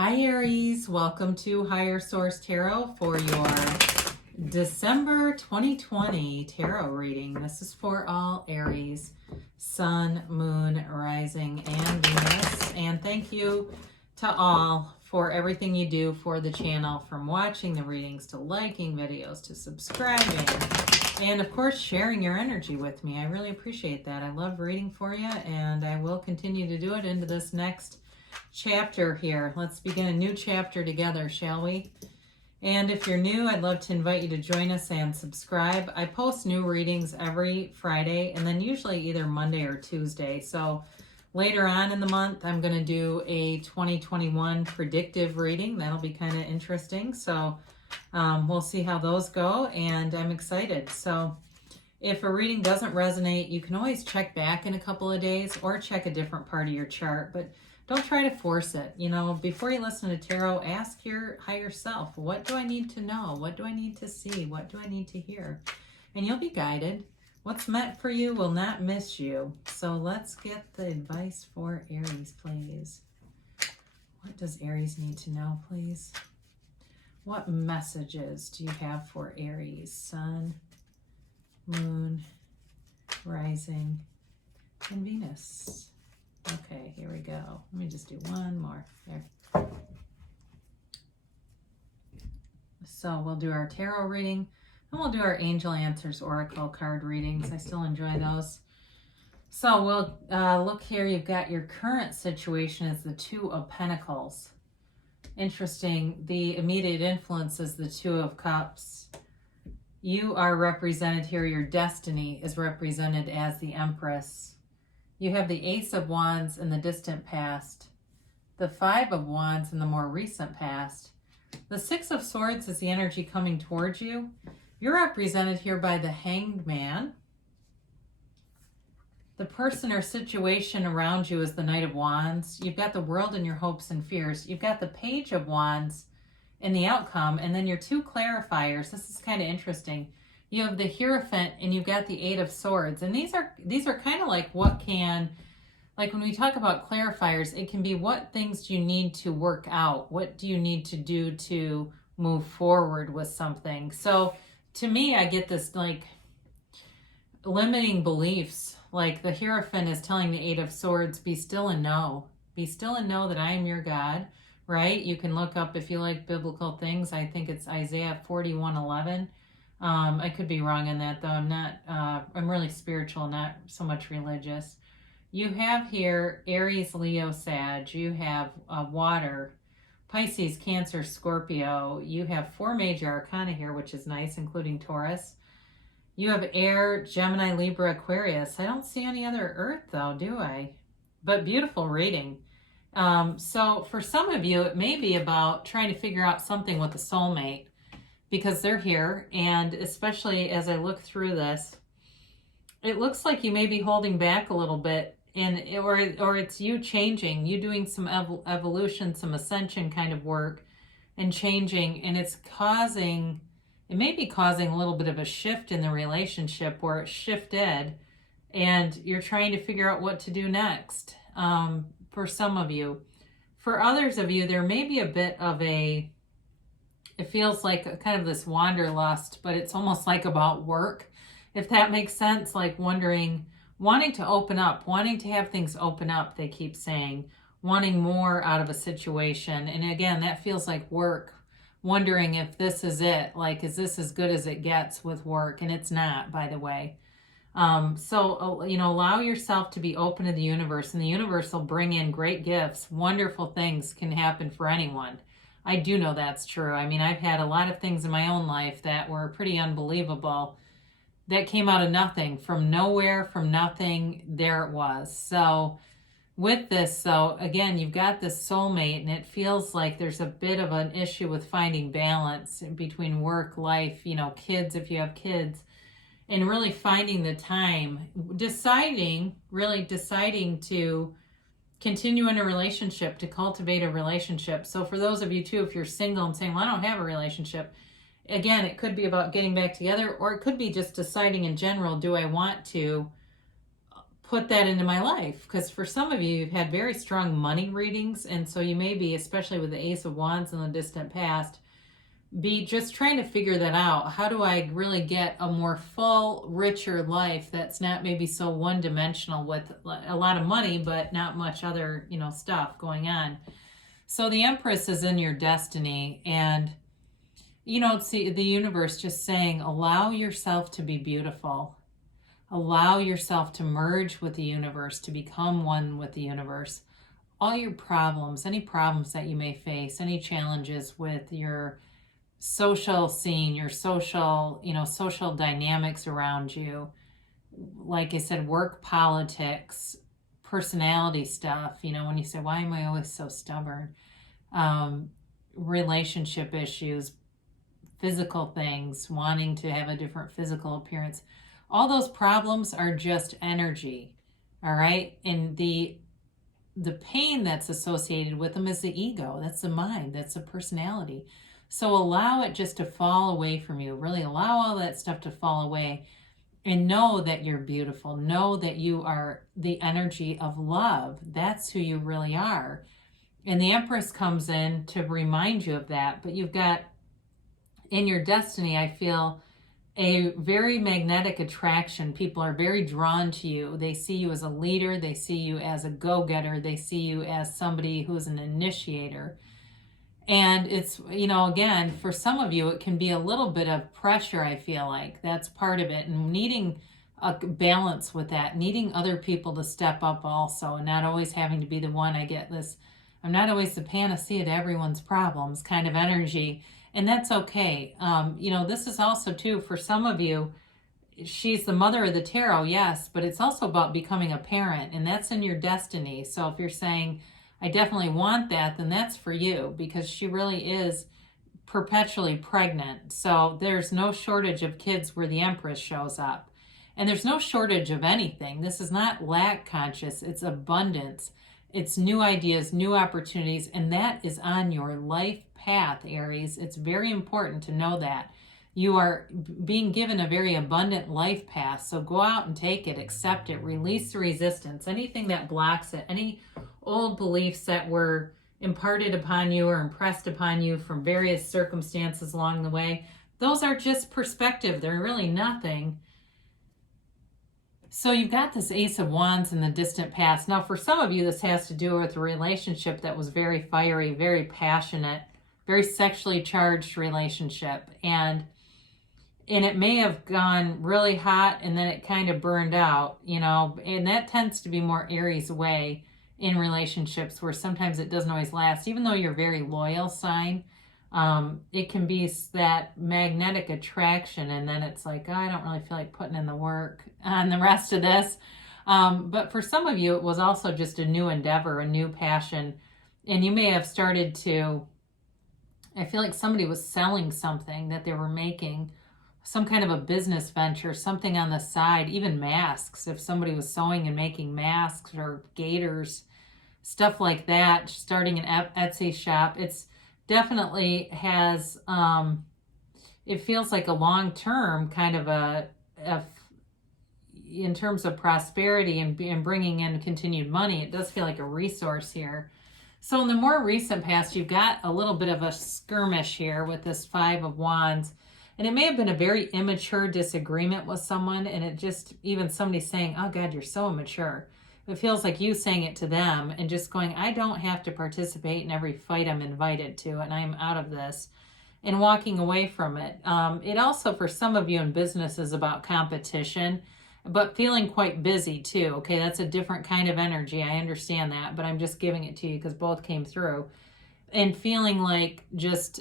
Hi Aries, welcome to Higher Source Tarot for your December 2020 tarot reading. This is for all Aries, Sun, Moon, Rising, and Venus. And thank you to all for everything you do for the channel, from watching the readings to liking videos to subscribing and of course sharing your energy with me. I really appreciate that. I love reading for you, and I will continue to do it into this next chapter here. Let's begin a new chapter together, shall we? And if you're new, I'd love to invite you to join us and subscribe. I post new readings every Friday and then usually either Monday or Tuesday. So later on in the month, I'm going to do a 2021 predictive reading. That'll be kind of interesting. So we'll see how those go, and I'm excited. So if a reading doesn't resonate, you can always check back in a couple of days or check a different part of your chart, but don't try to force it. You know, before you listen to tarot, ask your higher self, what do I need to know? What do I need to see? What do I need to hear? And you'll be guided. What's meant for you will not miss you. So let's get the advice for Aries, please. What does Aries need to know, please? What messages do you have for Aries? Sun, Moon, Rising, and Venus. Okay, here we go. Let me just do one more. There. So we'll do our tarot reading, and we'll do our Angel Answers Oracle card readings. I still enjoy those. So we'll look here. You've got your current situation as the Two of Pentacles. Interesting. The immediate influence is the Two of Cups. You are represented here. Your destiny is represented as the Empress. You have the Ace of Wands in the distant past, the Five of Wands in the more recent past. The Six of Swords is the energy coming towards you. You're represented here by the Hanged Man. The person or situation around you is the Knight of Wands. You've got the World and your hopes and fears. You've got the Page of Wands in the outcome, and then your two clarifiers. This is kind of interesting. You have the Hierophant, and you've got the Eight of Swords. And these are kind of like what can, like when we talk about clarifiers, it can be what things do you need to work out? What do you need to do to move forward with something? So to me, I get this like limiting beliefs. Like the Hierophant is telling the Eight of Swords, be still and know. Be still and know that I am your God, right? You can look up, if you like biblical things, I think it's Isaiah 41:11. I could be wrong on that, though. I'm really spiritual, not so much religious. You have here Aries, Leo, Sag. You have water, Pisces, Cancer, Scorpio. You have 4 major arcana here, which is nice, including Taurus. You have air, Gemini, Libra, Aquarius. I don't see any other earth, though, do I? But beautiful reading. So for some of you, it may be about trying to figure out something with a soulmate, because they're here, and especially as I look through this, it looks like you may be holding back a little bit, or it's you changing, you doing some evolution, some ascension kind of work, and changing, and it may be causing a little bit of a shift in the relationship where it shifted, and you're trying to figure out what to do next. For some of you, for others of you, there may be a bit of it feels like kind of this wanderlust, but it's almost like about work, if that makes sense. Like wanting to open up, wanting to have things open up, they keep saying, wanting more out of a situation. And again, that feels like work, wondering if this is it, like, is this as good as it gets with work? And it's not, by the way. So, allow yourself to be open to the universe, and the universe will bring in great gifts. Wonderful things can happen for anyone. I do know that's true. I mean, I've had a lot of things in my own life that were pretty unbelievable that came out of nothing, from nowhere, from nothing, there it was. So with this, though, again, you've got this soulmate, and it feels like there's a bit of an issue with finding balance between work, life, kids, if you have kids, and really finding the time, deciding to continue in a relationship, to cultivate a relationship. So for those of you too, if you're single and saying, well, I don't have a relationship, again, it could be about getting back together, or it could be just deciding in general, do I want to put that into my life, because for some of you, you've had very strong money readings, and so you may be, especially with the Ace of Wands in the distant past, be just trying to figure that out. How do I really get a more full, richer life that's not maybe so one-dimensional with a lot of money but not much other, stuff going on? So the Empress is in your destiny, and it's the universe just saying, allow yourself to be beautiful. Allow yourself to merge with the universe, to become one with the universe. All your problems, any problems that you may face, any challenges with your social scene, your social dynamics around you, like I said, work politics, personality stuff, when you say, why am I always so stubborn? Relationship issues, physical things, wanting to have a different physical appearance. All those problems are just energy, all right? And the pain that's associated with them is the ego. That's the mind. That's the personality. So allow it just to fall away from you. Really allow all that stuff to fall away, and know that you're beautiful. Know that you are the energy of love. That's who you really are. And the Empress comes in to remind you of that. But you've got, in your destiny, I feel a very magnetic attraction. People are very drawn to you. They see you as a leader. They see you as a go-getter. They see you as somebody who's an initiator. And it's, again, for some of you, it can be a little bit of pressure, I feel like. That's part of it. And needing a balance with that, needing other people to step up also, and not always having to be the one. I get this, I'm not always the panacea to everyone's problems kind of energy. And that's okay. This is also, too, for some of you, she's the mother of the tarot, yes, but it's also about becoming a parent, and that's in your destiny. So if you're saying, I definitely want that, then that's for you, because she really is perpetually pregnant. So there's no shortage of kids where the Empress shows up. And there's no shortage of anything. This is not lack conscious, it's abundance. It's new ideas, new opportunities, and that is on your life path, Aries. It's very important to know that. You are being given a very abundant life path, so go out and take it, accept it, release the resistance, anything that blocks it, any old beliefs that were imparted upon you or impressed upon you from various circumstances along the way. Those are just perspective. They're really nothing. So you've got this Ace of Wands in the distant past. Now, for some of you, this has to do with a relationship that was very fiery, very passionate, very sexually charged relationship. And it may have gone really hot and then it kind of burned out, and that tends to be more Aries way in relationships, where sometimes it doesn't always last. Even though you're a very loyal sign, it can be that magnetic attraction, and then it's like, oh, I don't really feel like putting in the work on the rest of this. But for some of you, it was also just a new endeavor, a new passion, and you may have started to, I feel like somebody was selling something that they were making, some kind of a business venture, something on the side, even masks. If somebody was sewing and making masks or gaiters, stuff like that, starting an Etsy shop, it's definitely has, it feels like a long-term kind of in terms of prosperity and bringing in continued money, it does feel like a resource here. So in the more recent past, you've got a little bit of a skirmish here with this Five of Wands. And it may have been a very immature disagreement with someone, and it just, even somebody saying, oh God, you're so immature. It feels like you saying it to them and just going, I don't have to participate in every fight I'm invited to, and I'm out of this, and walking away from it. It also, for some of you in business, is about competition, but feeling quite busy too. Okay, that's a different kind of energy. I understand that, but I'm just giving it to you because both came through. And feeling like just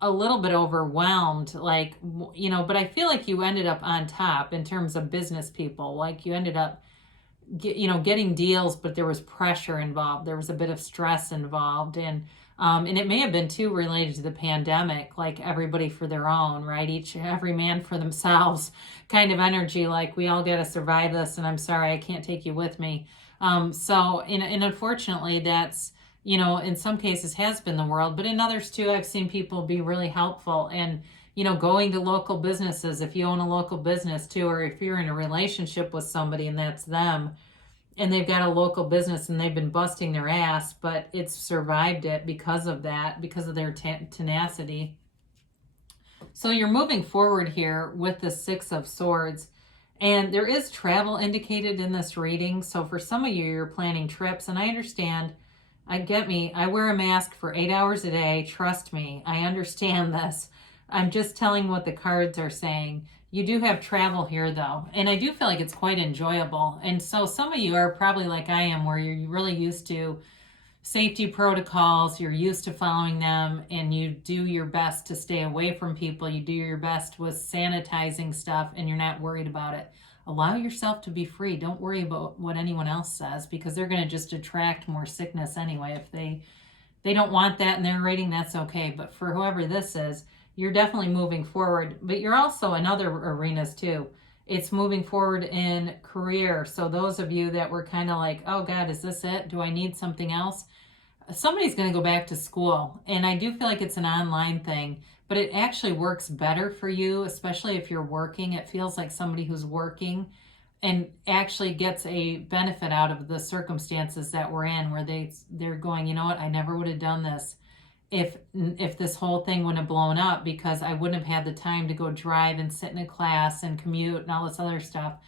a little bit overwhelmed, but I feel like you ended up on top in terms of business people. Like you ended up, getting deals, but there was pressure involved. There was a bit of stress involved. And it may have been too related to the pandemic, like everybody for their own, right? Every man for themselves kind of energy, like we all got to survive this, and I'm sorry, I can't take you with me. And unfortunately, that's, in some cases has been the world, but in others too, I've seen people be really helpful and, going to local businesses if you own a local business too, or if you're in a relationship with somebody and that's them and they've got a local business and they've been busting their ass, but it's survived it because of that, because of their tenacity. So you're moving forward here with the Six of Swords. And there is travel indicated in this reading. So for some of you, you're planning trips. And I understand, I wear a mask for 8 hours a day. Trust me, I understand this. I'm just telling what the cards are saying. You do have travel here though. And I do feel like it's quite enjoyable. And so some of you are probably like I am, where you're really used to safety protocols, you're used to following them, and you do your best to stay away from people. You do your best with sanitizing stuff, and you're not worried about it. Allow yourself to be free. Don't worry about what anyone else says, because they're going to just attract more sickness anyway. If they don't want that in their rating, that's okay. But for whoever this is, you're definitely moving forward. But you're also in other arenas too. It's moving forward in career. So those of you that were kind of like, oh God, is this it? Do I need something else? Somebody's going to go back to school. And I do feel like it's an online thing, but it actually works better for you, especially if you're working. It feels like somebody who's working and actually gets a benefit out of the circumstances that we're in, where they're going, you know what, I never would have done this if this whole thing wouldn't have blown up, because I wouldn't have had the time to go drive and sit in a class and commute and all this other stuff.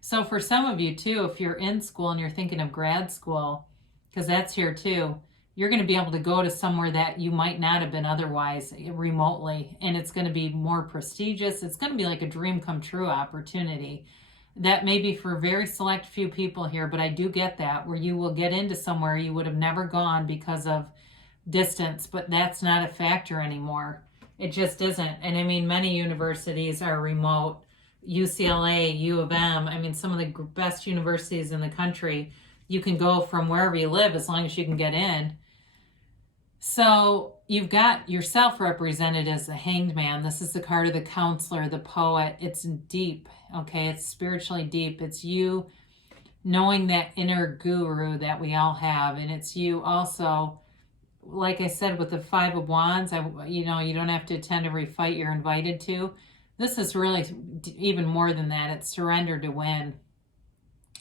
So for some of you too, if you're in school and you're thinking of grad school, because that's here too, you're going to be able to go to somewhere that you might not have been otherwise remotely, and it's going to be more prestigious. It's going to be like a dream come true opportunity. That may be for a very select few people here, but I do get that, where you will get into somewhere you would have never gone because of distance, but that's not a factor anymore. It just isn't. And I mean, many universities are remote. UCLA, U of M, I mean, some of the best universities in the country, you can go from wherever you live as long as you can get in. So you've got yourself represented as the Hanged Man. This is the card of the counselor, the poet. It's deep, okay? It's spiritually deep. It's you knowing that inner guru that we all have. And it's you also, like I said, with the Five of Wands, you don't have to attend every fight you're invited to. This is really even more than that. It's surrender to win.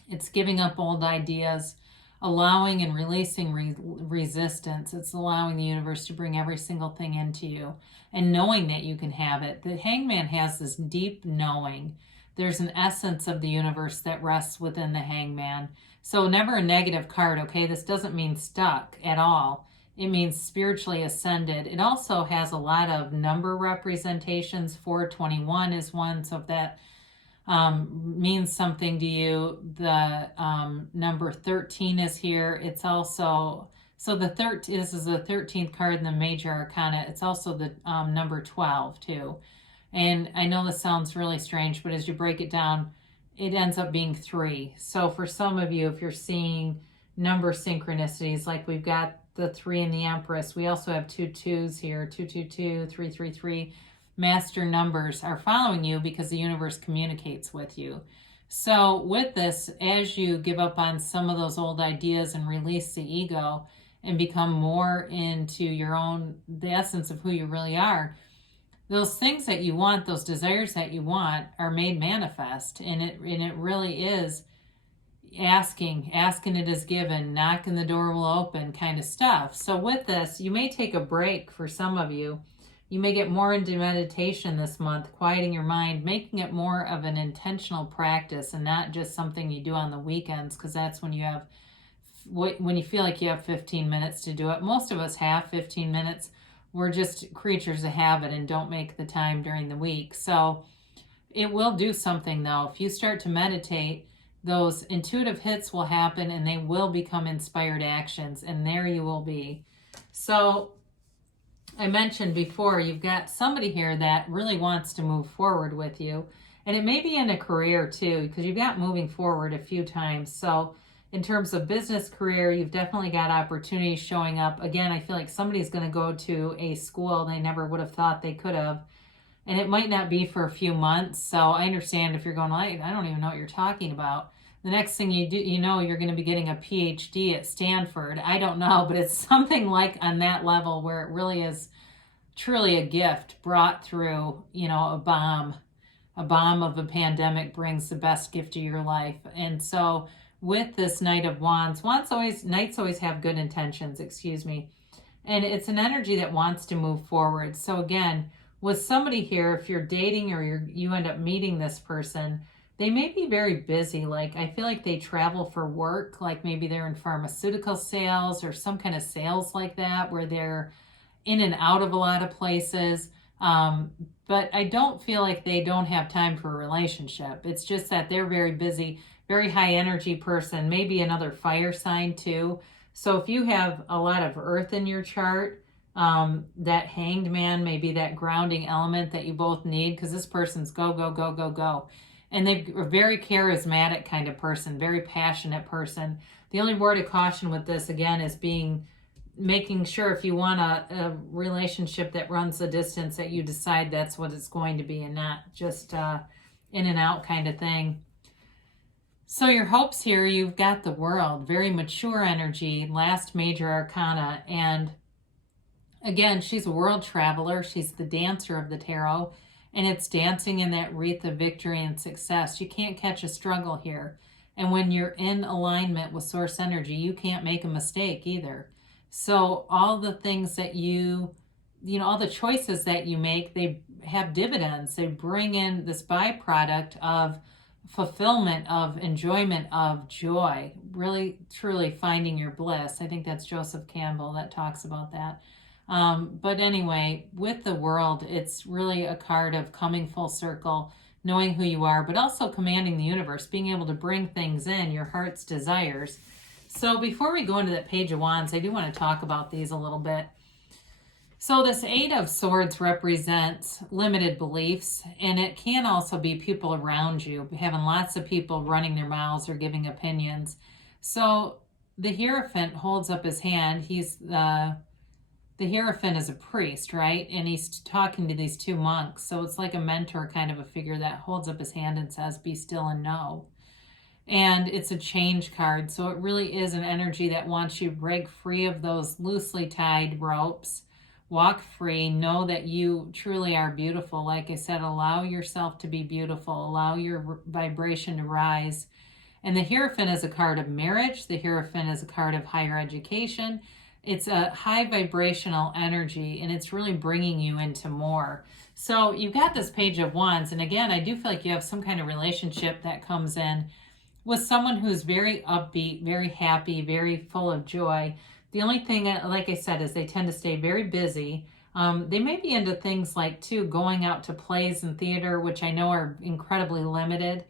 It's giving up old ideas, allowing and releasing resistance. It's allowing the universe to bring every single thing into you and knowing that you can have it. The Hangman has this deep knowing. There's an essence of the universe that rests within the Hangman. So never a negative card, okay? This doesn't mean stuck at all. It means spiritually ascended. It also has a lot of number representations. 421 is one, so if that means something to you, the number 13 is here. It's also, so this is the 13th card in the major arcana. It's also the number 12 too. And I know this sounds really strange, but as you break it down, it ends up being 3. So for some of you, if you're seeing number synchronicities, like we've got the 3 in the Empress, we also have 2 2s here, 222, 333. Master numbers are following you because the universe communicates with you. So with this, as you give up on some of those old ideas and release the ego and become more into the essence of who you really are, those things that you want, those desires that you want are made manifest. And it really is asking it is given, knocking the door will open kind of stuff. So with this, you may take a break for some of you. You may get more into meditation this month, quieting your mind, making it more of an intentional practice and not just something you do on the weekends, because that's when you feel like you have 15 minutes to do it. Most of us have 15 minutes. We're just creatures of habit and don't make the time during the week. So it will do something though. If you start to meditate, those intuitive hits will happen and they will become inspired actions, and there you will be. So I mentioned before, you've got somebody here that really wants to move forward with you, and it may be in a career too, because you've got moving forward a few times. So in terms of business career, you've definitely got opportunities showing up. Again, I feel like somebody's going to go to a school they never would have thought they could have, and it might not be for a few months. So I understand if you're going, I don't even know what you're talking about. The next thing you do, you're going to be getting a PhD at Stanford. I don't know, but it's something like on that level where it really is truly a gift brought through, you know, a bomb. A bomb of a pandemic brings the best gift of your life. And so with this Knight of Wands, Knights always have good intentions, excuse me. And it's an energy that wants to move forward. So again, with somebody here, if you're dating or you end up meeting this person, they may be very busy. Like, I feel like they travel for work, like maybe they're in pharmaceutical sales or some kind of sales like that, where they're in and out of a lot of places. But I don't feel like they don't have time for a relationship. It's just that they're very busy, very high energy person, maybe another fire sign too. So if you have a lot of earth in your chart, that Hanged Man may be that grounding element that you both need, because this person's go, go, go, go, go. And they're a very charismatic kind of person, very passionate person. The only word of caution with this, again, is making sure if you want a relationship that runs the distance, that you decide that's what it's going to be and not just in and out kind of thing. So your hopes here, you've got the World, very mature energy, last major arcana. And again, she's a world traveler. She's the dancer of the tarot. And it's dancing in that wreath of victory and success. You can't catch a struggle here. And when you're in alignment with source energy, you can't make a mistake either. So all the things that all the choices that you make, they have dividends. They bring in this byproduct of fulfillment, of enjoyment, of joy, really, truly finding your bliss. I think that's Joseph Campbell that talks about that. But anyway, with the World, it's really a card of coming full circle, knowing who you are, but also commanding the universe, being able to bring things in, your heart's desires. So before we go into that Page of Wands, I do want to talk about these a little bit. So this Eight of Swords represents limited beliefs, and it can also be people around you, having lots of people running their mouths or giving opinions. So the Hierophant holds up his hand. The Hierophant is a priest, right? And he's talking to these two monks. So it's like a mentor kind of a figure that holds up his hand and says, be still and know. And it's a change card. So it really is an energy that wants you to break free of those loosely tied ropes. Walk free. Know that you truly are beautiful. Like I said, allow yourself to be beautiful. Allow your vibration to rise. And the Hierophant is a card of marriage. The Hierophant is a card of higher education. It's a high vibrational energy, and it's really bringing you into more. So you've got this Page of Wands. And again, I do feel like you have some kind of relationship that comes in with someone who's very upbeat, very happy, very full of joy. The only thing, like I said, is they tend to stay very busy. They may be into things like, too, going out to plays and theater, which I know are incredibly limited.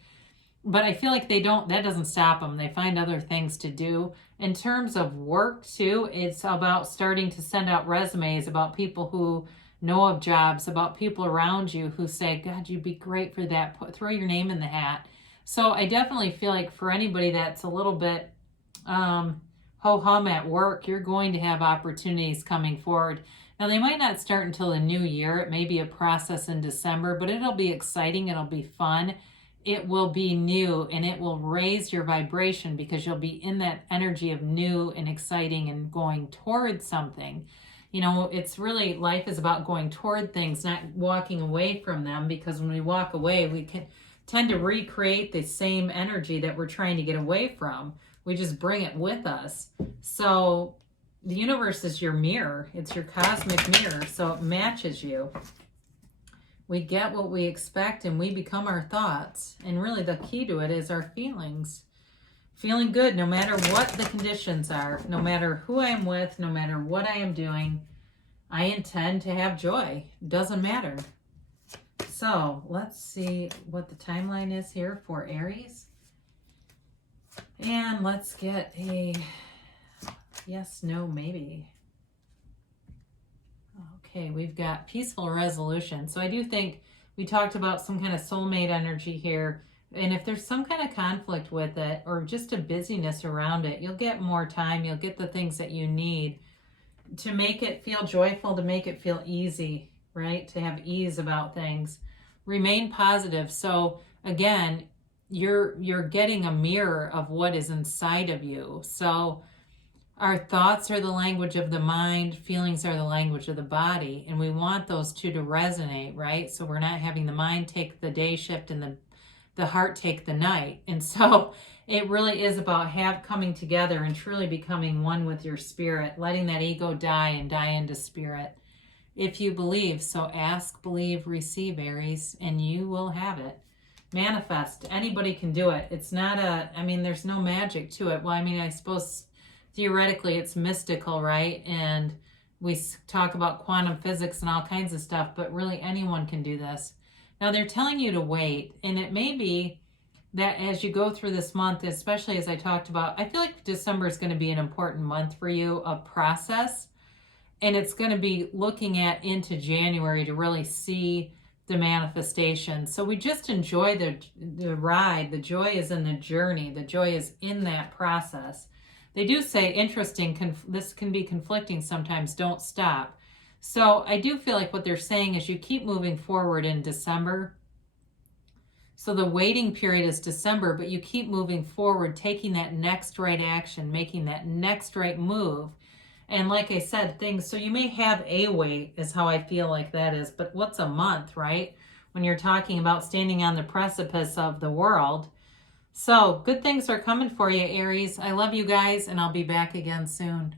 But I feel like that doesn't stop them. They find other things to do. In terms of work, too, it's about starting to send out resumes about people who know of jobs, about people around you who say, God, you'd be great for that. Throw your name in the hat. So I definitely feel like for anybody that's a little bit ho-hum at work, you're going to have opportunities coming forward. Now, they might not start until the new year. It may be a process in December, but it'll be exciting. It'll be fun. It will be new, and it will raise your vibration because you'll be in that energy of new and exciting and going toward something. You know, it's really, life is about going toward things, not walking away from them, because when we walk away, we can tend to recreate the same energy that we're trying to get away from. We just bring it with us. So the universe is your mirror. It's your cosmic mirror, so it matches you. We get what we expect, and we become our thoughts. And really the key to it is our feelings. Feeling good no matter what the conditions are, no matter who I am with, no matter what I am doing. I intend to have joy. Doesn't matter. So let's see what the timeline is here for Aries. And let's get a yes, no, maybe. Okay, we've got peaceful resolution. So I do think we talked about some kind of soulmate energy here. And if there's some kind of conflict with it or just a busyness around it, you'll get more time. You'll get the things that you need to make it feel joyful, to make it feel easy, right? To have ease about things. Remain positive. So again, you're getting a mirror of what is inside of you. So Our thoughts are the language of the mind, feelings are the language of the body, and we want those two to resonate, right? So we're not having the mind take the day shift and the heart take the night. And so it really is about coming together and truly becoming one with your spirit, letting that ego die and die into spirit. If you believe, so ask, believe, receive, Aries, and you will have it. Manifest. Anybody can do it. It's not there's no magic to it. Well, I suppose theoretically it's mystical, right? And we talk about quantum physics and all kinds of stuff, but really anyone can do this. Now they're telling you to wait, and it may be that as you go through this month, especially as I talked about, I feel like December is going to be an important month for you, a process, and it's going to be looking at into January to really see the manifestation. So we just enjoy the ride. The joy is in the journey. The joy is in that process. They do say, interesting, this can be conflicting sometimes, don't stop. So I do feel like what they're saying is you keep moving forward in December. So the waiting period is December, but you keep moving forward, taking that next right action, making that next right move. And like I said, so you may have a wait is how I feel like that is, but what's a month, right? When you're talking about standing on the precipice of the world. So good things are coming for you, Aries. I love you guys, and I'll be back again soon.